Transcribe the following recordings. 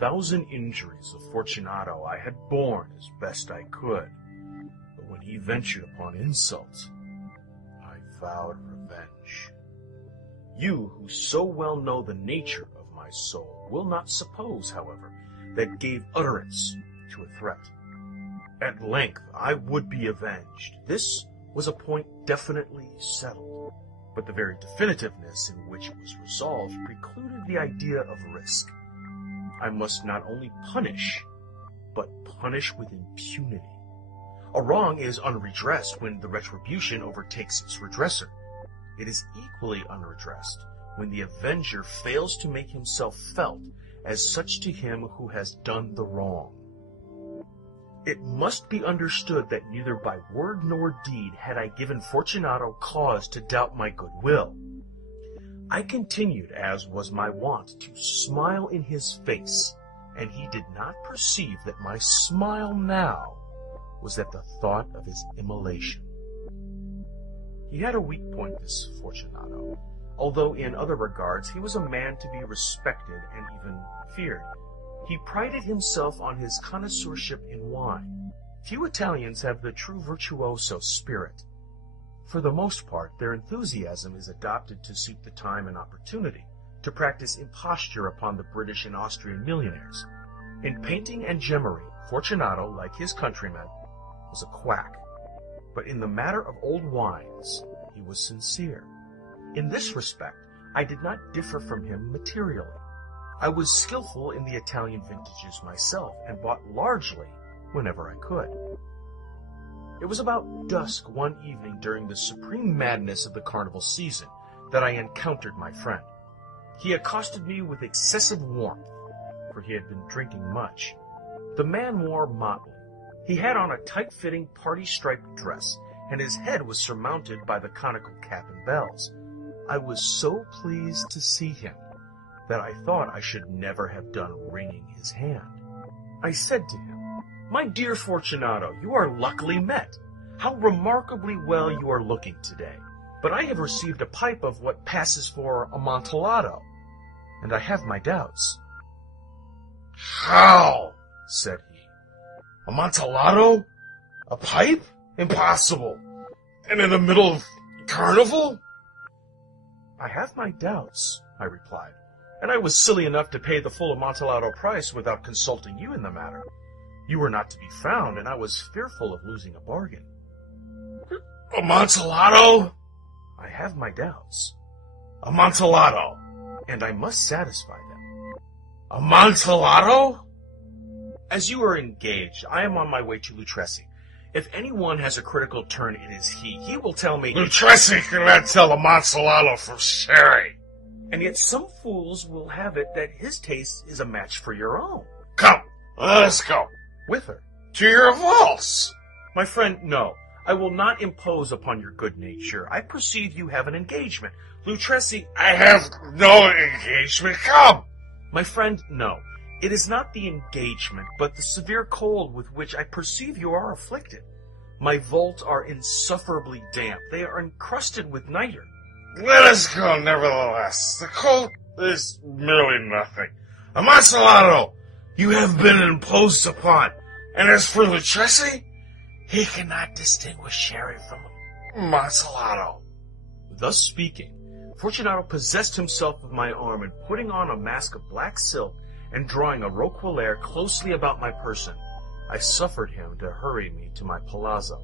1,000 injuries of Fortunato I had borne as best I could, but when he ventured upon insult, I vowed revenge. You, who so well know the nature of my soul, will not suppose, however, that gave utterance to a threat. At length I would be avenged. This was a point definitely settled, but the very definitiveness in which it was resolved precluded the idea of risk. I must not only punish, but punish with impunity. A wrong is unredressed when the retribution overtakes its redresser. It is equally unredressed when the avenger fails to make himself felt as such to him who has done the wrong. It must be understood that neither by word nor deed had I given Fortunato cause to doubt my goodwill. I continued, as was my wont, to smile in his face, and he did not perceive that my smile now was at the thought of his immolation. He had a weak point, this Fortunato, although in other regards he was a man to be respected and even feared. He prided himself on his connoisseurship in wine. Few Italians have the true virtuoso spirit. For the most part, their enthusiasm is adopted to suit the time and opportunity, to practice imposture upon the British and Austrian millionaires. In painting and gemmery, Fortunato, like his countrymen, was a quack. But in the matter of old wines, he was sincere. In this respect, I did not differ from him materially. I was skillful in the Italian vintages myself, and bought largely whenever I could. It was about dusk one evening during the supreme madness of the carnival season that I encountered my friend. He accosted me with excessive warmth, for he had been drinking much. The man wore motley. He had on a tight-fitting party-striped dress, and his head was surmounted by the conical cap and bells. I was so pleased to see him that I thought I should never have done wringing his hand. I said to him, "My dear Fortunato, you are luckily met. How remarkably well you are looking today. But I have received a pipe of what passes for Amontillado, and I have my doubts." "How?" said he. "Amontillado? A pipe? Impossible. And in the middle of carnival?" "I have my doubts," I replied, "and I was silly enough to pay the full Amontillado price without consulting you in the matter. You were not to be found, and I was fearful of losing a bargain." "Amontillado?" "I have my doubts." "Amontillado?" "And I must satisfy them." "Amontillado?" "As you are engaged, I am on my way to Luchesi. If anyone has a critical turn, it is he. He will tell me, "Luchesi cannot tell Amontillado from sherry." And yet some fools will have it that his taste is a match for your own. "Come, let us go." "Whither?" "To your vaults." "My friend, no. I will not impose upon your good nature. I perceive you have an engagement. Luchesi—" "I have no engagement. Come." "My friend, no. It is not the engagement, but the severe cold with which I perceive you are afflicted. My vaults are insufferably damp. They are encrusted with nitre." "Let us go, nevertheless. The cold is merely nothing. Amontillado, you have been imposed upon. And as for Luchesi, he cannot distinguish sherry from Amontillado." Thus speaking, Fortunato possessed himself of my arm, and putting on a mask of black silk, and drawing a roquelaire closely about my person, I suffered him to hurry me to my palazzo.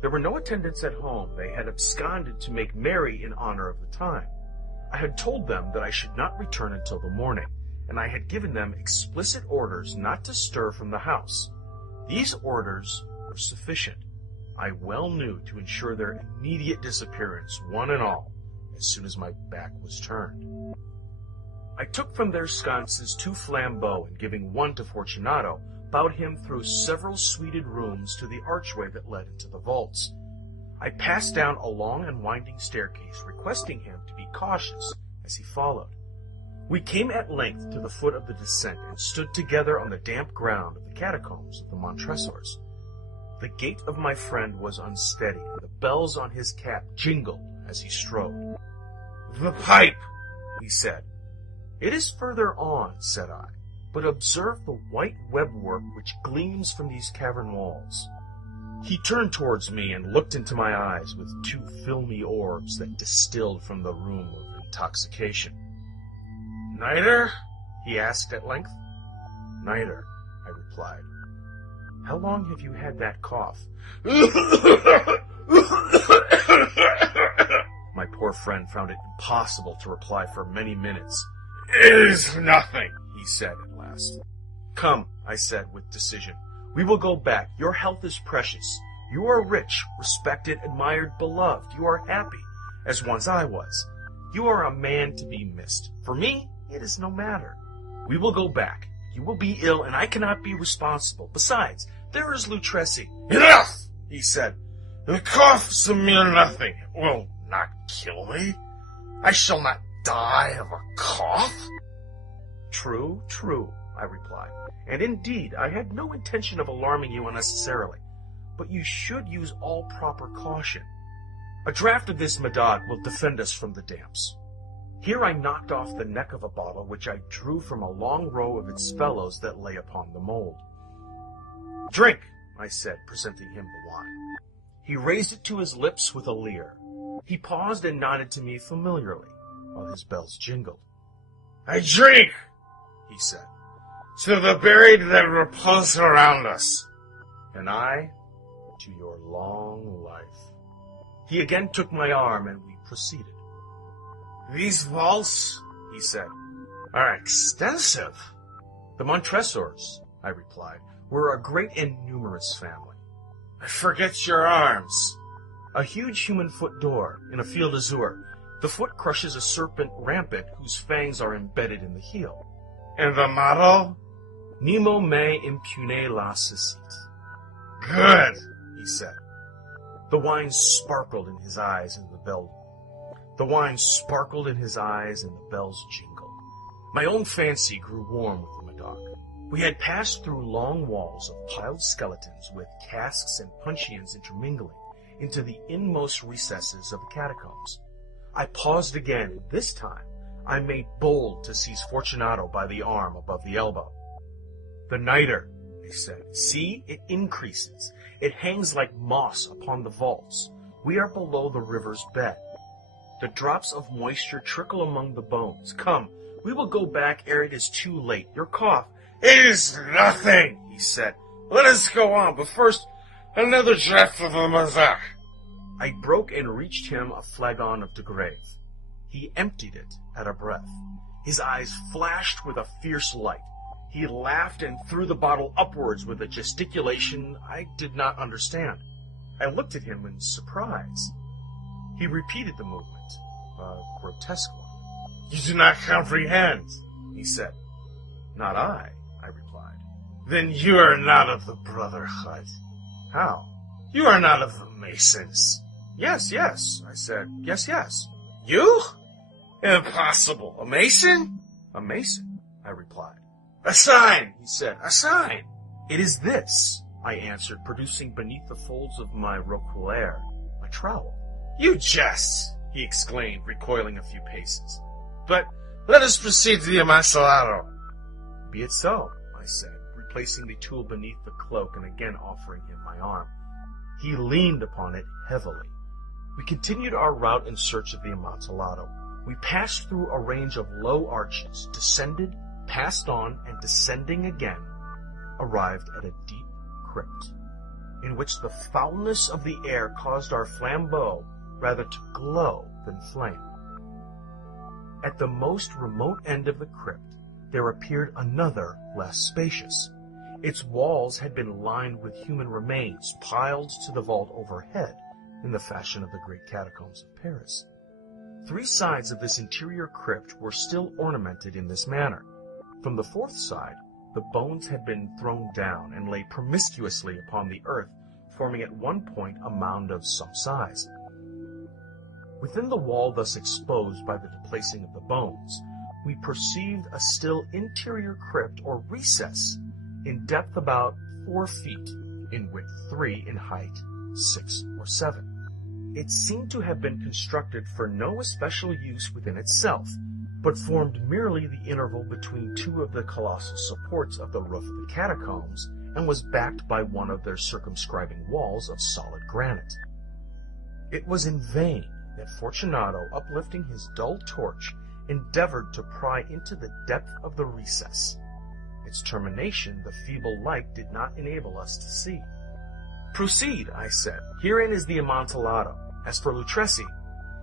There were no attendants at home. They had absconded to make merry in honor of the time. I had told them that I should not return until the morning, and I had given them explicit orders not to stir from the house. These orders were sufficient, I well knew, to ensure their immediate disappearance, one and all, as soon as my back was turned. I took from their sconces 2 flambeaux, and giving one to Fortunato, bowed him through several suited rooms to the archway that led into the vaults. I passed down a long and winding staircase, requesting him to be cautious as he followed. We came at length to the foot of the descent, and stood together on the damp ground of the catacombs of the Montresors. The gait of my friend was unsteady, and the bells on his cap jingled as he strode. "The pipe," he said. "It is further on," said I, but observe the white webwork which gleams from these cavern walls. He turned towards me and looked into my eyes with two filmy orbs that distilled from the rheum of intoxication. "Niter?" he asked at length. "Niter," I replied. "How long have you had that cough?" My poor friend found it impossible to reply for many minutes. "It is nothing," he said at last. "Come," I said with decision. "We will go back. Your health is precious. You are rich, respected, admired, beloved. You are happy, as once I was. You are a man to be missed. For me, it is no matter. We will go back. You will be ill, and I cannot be responsible. Besides, there is Lutresi." "Enough!" he said. "The cough is a mere nothing. It will not kill me. I shall not die of a cough." "True, true," I replied. "And indeed, I had no intention of alarming you unnecessarily. But you should use all proper caution. A draught of this Madad will defend us from the damps." Here I knocked off the neck of a bottle which I drew from a long row of its fellows that lay upon the mold. "Drink," I said, presenting him the wine. He raised it to his lips with a leer. He paused and nodded to me familiarly, while his bells jingled. "I drink," he said, "to the buried that repose around us." "And I, to your long life." He again took my arm, and we proceeded. "These vaults," he said, "are extensive." "The Montresors," I replied, "were a great and numerous family." "I forget your arms." "A huge human foot door in a field azure. The foot crushes a serpent rampant whose fangs are embedded in the heel." "And the motto?" "Nemo me impune lacessit." "Good," he said. The wine sparkled in his eyes, and the bells jingled. My own fancy grew warm with the Medoc. We had passed through long walls of piled skeletons with casks and puncheons intermingling into the inmost recesses of the catacombs. I paused again, and this time I made bold to seize Fortunato by the arm above the elbow. "The nitre," I said. "See, it increases. It hangs like moss upon the vaults. We are below the river's bed. The drops of moisture trickle among the bones. Come, we will go back ere it is too late. Your cough—" "It is nothing," he said. "Let us go on, but first, another draught of the Mazak." I broke and reached him a flagon of de Grave. He emptied it at a breath. His eyes flashed with a fierce light. He laughed and threw the bottle upwards with a gesticulation I did not understand. I looked at him in surprise. He repeated the movement, a grotesque one. "You do not comprehend," he said. "Not I," I replied. "Then you are not of the Brotherhood." "How?" "You are not of the Masons." "Yes, yes," I said. "Yes, yes." "You? Impossible. A Mason?" "A Mason," I replied. "A sign," he said. "A sign." "It is this," I answered, producing beneath the folds of my roquelaire a trowel. "You jest," he exclaimed, recoiling a few paces. "But let us proceed to the Amontillado." "Be it so," I said, replacing the tool beneath the cloak and again offering him my arm. He leaned upon it heavily. We continued our route in search of the Amontillado. We passed through a range of low arches, descended, passed on, and descending again, arrived at a deep crypt, in which the foulness of the air caused our flambeau rather to glow than flame. At the most remote end of the crypt, there appeared another less spacious. Its walls had been lined with human remains piled to the vault overhead, in the fashion of the great catacombs of Paris. 3 sides of this interior crypt were still ornamented in this manner. From the 4th side, the bones had been thrown down and lay promiscuously upon the earth, forming at one point a mound of some size. Within the wall thus exposed by the deplacing of the bones, we perceived a still interior crypt or recess, in depth about 4 feet, in width 3, in height 6 or 7. It seemed to have been constructed for no especial use within itself, but formed merely the interval between two of the colossal supports of the roof of the catacombs, and was backed by one of their circumscribing walls of solid granite. It was in vain that Fortunato, uplifting his dull torch, endeavored to pry into the depth of the recess. Its termination the feeble light did not enable us to see. "Proceed," I said. "Herein is the Amontillado. As for Lutresi—"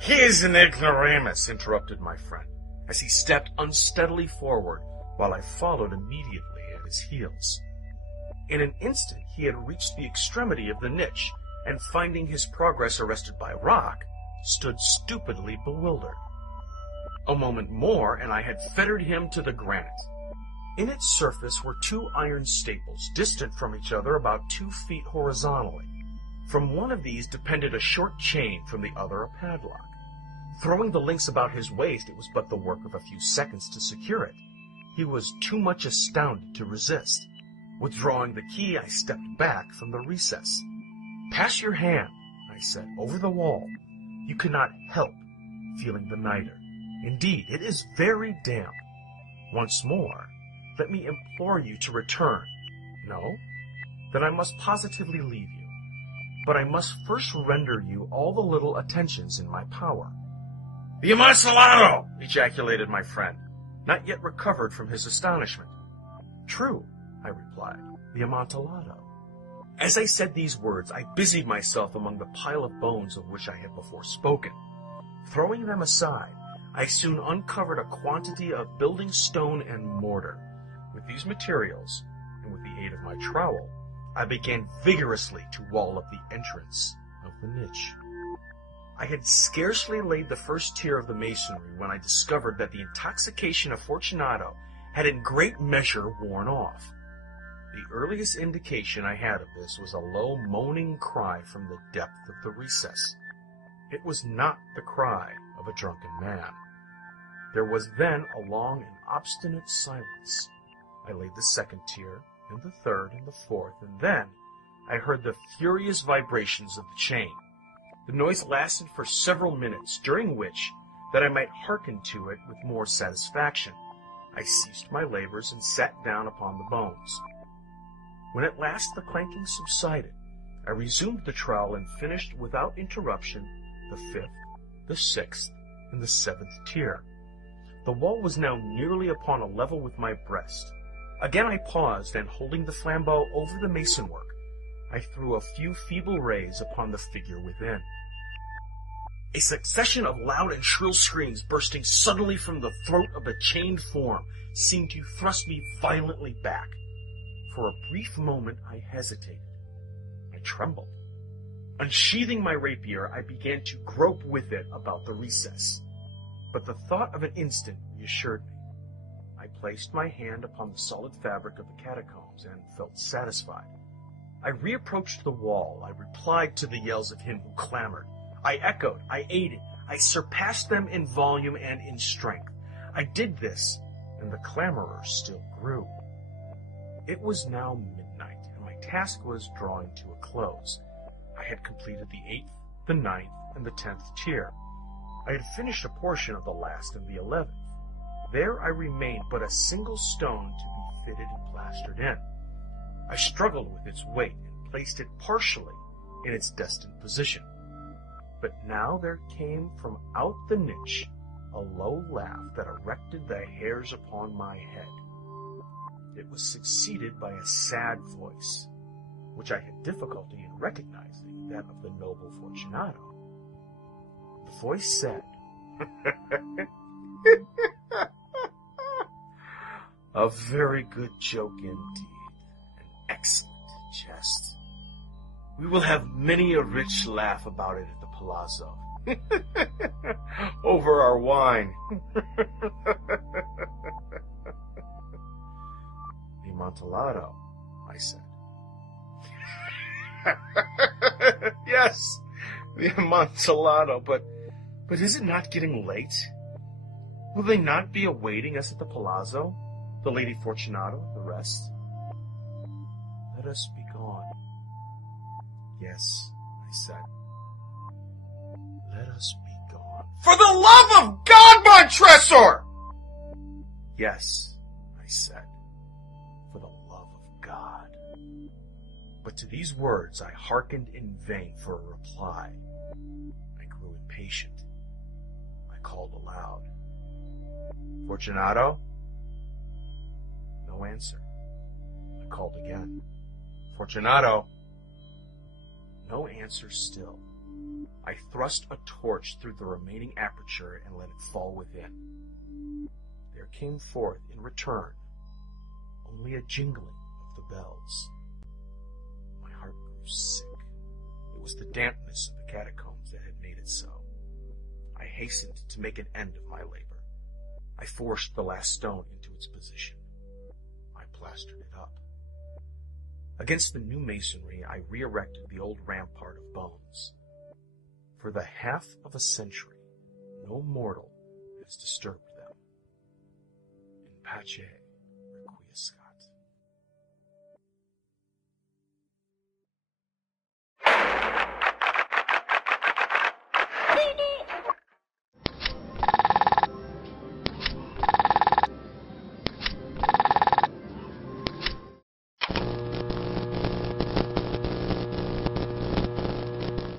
"He is an ignoramus," interrupted my friend, as he stepped unsteadily forward, while I followed immediately at his heels. In an instant he had reached the extremity of the niche, and finding his progress arrested by rock, stood stupidly bewildered. A moment more, and I had fettered him to the granite. In its surface were two iron staples, distant from each other about 2 feet horizontally. From one of these depended a short chain, from the other a padlock. Throwing the links about his waist, it was but the work of a few seconds to secure it. He was too much astounded to resist. Withdrawing the key, I stepped back from the recess. "Pass your hand," I said, "over the wall. You cannot help feeling the niter. Indeed, it is very damp. Once more, let me implore you to return. No? Then I must positively leave you. But I must first render you all the little attentions in my power." "The Amontillado!" ejaculated my friend, not yet recovered from his astonishment. "True," I replied, "the Amontillado." As I said these words, I busied myself among the pile of bones of which I had before spoken. Throwing them aside, I soon uncovered a quantity of building stone and mortar. With these materials, and with the aid of my trowel, I began vigorously to wall up the entrance of the niche. I had scarcely laid the first tier of the masonry when I discovered that the intoxication of Fortunato had in great measure worn off. The earliest indication I had of this was a low moaning cry from the depth of the recess. It was not the cry of a drunken man. There was then a long and obstinate silence. I laid the second tier, and the third, and the fourth, and then I heard the furious vibrations of the chain. The noise lasted for several minutes, during which, that I might hearken to it with more satisfaction, I ceased my labors and sat down upon the bones. When at last the clanking subsided, I resumed the trowel and finished without interruption the 5th, the 6th, and the 7th tier. The wall was now nearly upon a level with my breast. Again I paused, and holding the flambeau over the masonwork, I threw a few feeble rays upon the figure within. A succession of loud and shrill screams bursting suddenly from the throat of the chained form seemed to thrust me violently back. For a brief moment I hesitated. I trembled. Unsheathing my rapier, I began to grope with it about the recess. But the thought of an instant reassured me. I placed my hand upon the solid fabric of the catacombs and felt satisfied. I reapproached the wall. I replied to the yells of him who clamored. I echoed. I aided. I surpassed them in volume and in strength. I did this, and the clamorers still grew. It was now midnight, and my task was drawing to a close. I had completed the 8th, the 9th, and the 10th tier. I had finished a portion of the last and the 11th. There I remained but a single stone to be fitted and plastered in. I struggled with its weight and placed it partially in its destined position. But now there came from out the niche a low laugh that erected the hairs upon my head. It was succeeded by a sad voice, which I had difficulty in recognizing, that of the noble Fortunato. The voice said, "A very good joke indeed, an excellent jest. We will have many a rich laugh about it at the palazzo, over our wine." "The Amontillado," I said. "Yes, the Amontillado, but is it not getting late? Will they not be awaiting us at the palazzo, the Lady Fortunato, the rest?" "Let us be gone." "Yes," I said. "Let us be gone." "For the love of God, Montresor!" Yes, I said, for the love of God. But to these words I hearkened in vain for a reply. I grew impatient. I called aloud. Fortunato? No answer. I called again. Fortunato? No answer still. I thrust a torch through the remaining aperture and let it fall within. There came forth in return only a jingling of the bells. My heart grew sick. It was the dampness of the catacombs that had made it so. I hastened to make an end of my labor. I forced the last stone into its position. I plastered it up. Against the new masonry, I re-erected the old rampart of bones. For the half of a century, no mortal has disturbed them. In pace.